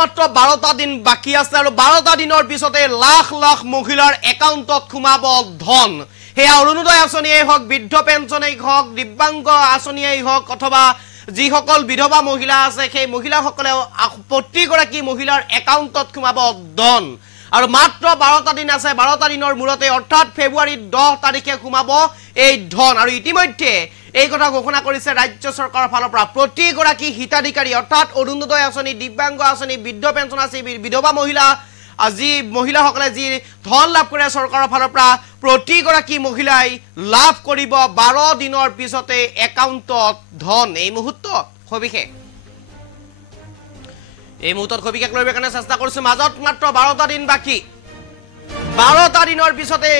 মাত্ৰ 12টা দিন বাকি আছে আৰু 12টা দিনৰ পিছতে লাখ লাখ মহিলাৰ একাউণ্টত সোমাব ধন হেয়া অৰুণোদয় আঁচনিয়েই হওক বৃদ্ধ পেঞ্চনেই হওক দিব্যাংগ আঁচনিয়েই হওক অথবা যিসকল বিধৱা মহিলা আছে সেই মহিলাসকলে প্ৰতিগৰাকী মহিলাৰ একাউণ্টত সোমাব ধন আৰু মাত্ৰ 12টা দিন আছে 12টা দিনৰ মূৰতে অৰ্থাৎ ফেব্ৰুৱাৰী 10 তাৰিখে সোমাব এই ধন আৰু ইতিমধ্যে এই কথা ঘোষণা কৰিছে ৰাজ্য চৰকাৰৰ ফালৰ পৰা প্ৰতিগৰাকী হিতাধিকাৰী অৰ্থাৎ অৰুণোদয় আঁচনি দিব্যাংগ আঁচনি বৃদ্ধ পেঞ্চন আঁচনি বিধৱা মহিলা আজি মহিলাসকলে যি ধন লাভ কৰে চৰকাৰৰ ফালৰ পৰা প্ৰতিগৰাকী মহিলাই লাভ কৰিব 12 দিনৰ পিছতে একাউণ্টত ধন এই মুহূৰ্তত সবিশেষ লইবৰ কাৰণে চেষ্টা কৰিছো মাজত মাত্ৰ 12টা দিন বাকি 12টা দিনৰ পিছতে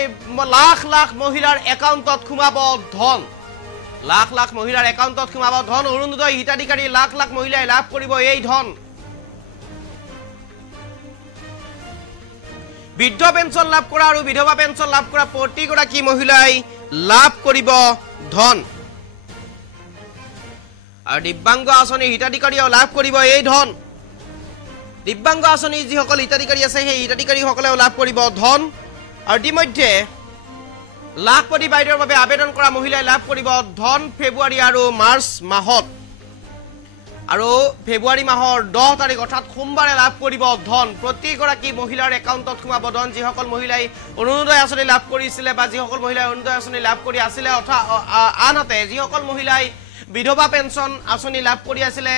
লাখ লাখ মহিলাৰ একাউণ্টত সোমাব ধন লাখ লাখ মহিলাৰ একাউণ্টত সোমাব ধন অৰুণোদয় হিতাধিকাৰী লাখ লাখ মহিলাই লাভ কৰিব এই ধন বৃদ্ধ পেঞ্চন লাভ কৰা আৰু বিধৱা পেঞ্চন লাভ কৰা প্ৰতিগৰাকী মহিলাই লাভ কৰিব ধন আৰু দিব্যাংগ আঁচনি হিতাধিকাৰীও লাভ কৰিব এই ধন দিব্যাংগ আঁচনি যিসকল হিতাধিকাৰী আছে সেই হিতাধিকাৰীসকলেও লাভ কৰিব ধন আৰু ইতিমধ্যে লাখপতি বাইদেউৰ বাবে আবেদন কৰা মহিলাই লাভ কৰিব ধন ফেব্ৰুৱাৰী আৰু মাৰ্চ মাহত আৰু ফেব্ৰুৱাৰী মাহৰ 10 তাৰিখ অৰ্থাৎ সোমবাৰে লাভ কৰিব ধন প্ৰতিগৰাকী মহিলাৰ একাউণ্টত সোমাব ধন যিসকল মহিলাই অৰুণোদয় আঁচনি লাভ কৰিছিলে বা যিসকল মহিলাই অৰুণোদয় আঁচনি লাভ কৰি আছিলে অৰ্থাৎ আনহাতে যিসকল মহিলাই বিধৱা পেঞ্চন আঁচনি লাভ কৰি আছিলে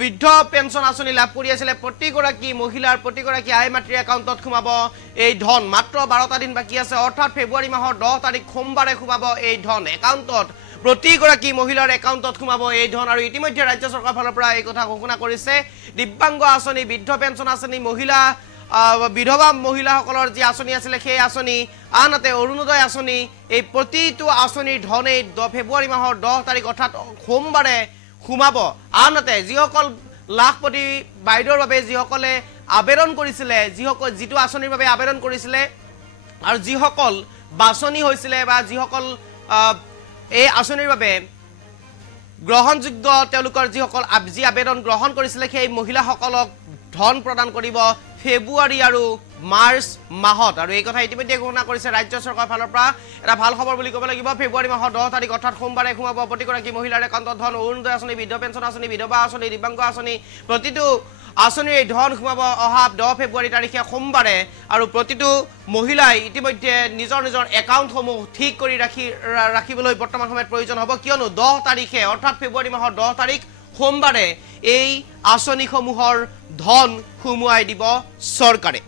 বৃদ্ধ পেঞ্চন আঁচনি লাভ কৰি আছিলে প্ৰতিগৰাকী মহিলাৰ প্ৰতিগৰাকী আই মাতৃৰ একাউণ্টত সোমাব এই ধন মাত্ৰ 12টা দিন বাকি আছে অৰ্থাৎ ফেব্ৰুৱাৰী মাহৰ 10 তাৰিখ সোমবাৰে সোমাব এই ধন একাউণ্টত প্ৰতিগৰাকী মহিলাৰ একাউণ্টত সোমাব এই ধন আৰু ইতিমধ্যে ৰাজ্য চৰকাৰৰ ফালৰ পৰা এই কথা ঘোষণা কৰিছে দিব্যাংগ আঁচনি বৃদ্ধ পেঞ্চন আঁচনি মহিলা বিধৱা মহিলাসকলৰ যি আঁচনি আছিলে সেই আঁচনি আনহাতে অৰুণোদয় আঁচনি এই প্ৰতিটো আঁচনিৰ ধনেই ফেব্ৰুৱাৰী মাহৰ 10 তাৰিখ অৰ্থাৎ সোমবাৰে সোমাব আনহাতে যিসকল লাখপতি বাইদেউৰ বাবে যিসকলে আবেদন কৰিছিলে যিটো আঁচনিৰ বাবে আবেদন কৰিছিলে আৰু যিসকল বাছনি হৈছিলে বা যিসকল এই আঁচনিৰ বাবে গ্ৰহণযোগ্য তেওঁলোকৰ যিসকল যি আবেদন গ্ৰহণ কৰিছিলে সেই মহিলাসকলক ধন প্ৰদান কৰিব ফেব্ৰুৱাৰী আৰু মাৰ্চ মাহত আৰু এই কথা ইতিমধ্যে ঘোষণা কৰিছে ৰাজ্য চৰকাৰৰ ফালৰ পৰা এটা ভাল খবৰ বুলি ক'ব লাগিব ফেব্ৰুৱাৰী মাহৰ 10 তাৰিখ অৰ্থাৎ সোমবাৰে সোমাব প্ৰতিগৰাকী মহিলাৰ একাউণ্টত ধন অৰুণোদয় আঁচনি বৃদ্ধ পেঞ্চন আঁচনি বিধৱা আঁচনি দিব্যাংগ আঁচনি প্ৰতিটো আঁচনিৰ ধন সোমাব অহা 10 ফেব্ৰুৱাৰী তাৰিখে সোমবাৰে আৰু প্ৰতিটো মহিলাই ইতিমধ্যে নিজৰ নিজৰ একাউণ্টসমূহ ঠিক কৰি ৰাখিবলৈ বৰ্তমান সময়ত প্ৰয়োজন হ'ব কিয়নো 10 তাৰিখে অৰ্থাৎ ফেব্ৰুৱাৰী মাহৰ 10 তাৰিখ সোমবাৰে এই আঁচনিসমূহৰ ধন সোমোৱাই দিব চৰকাৰে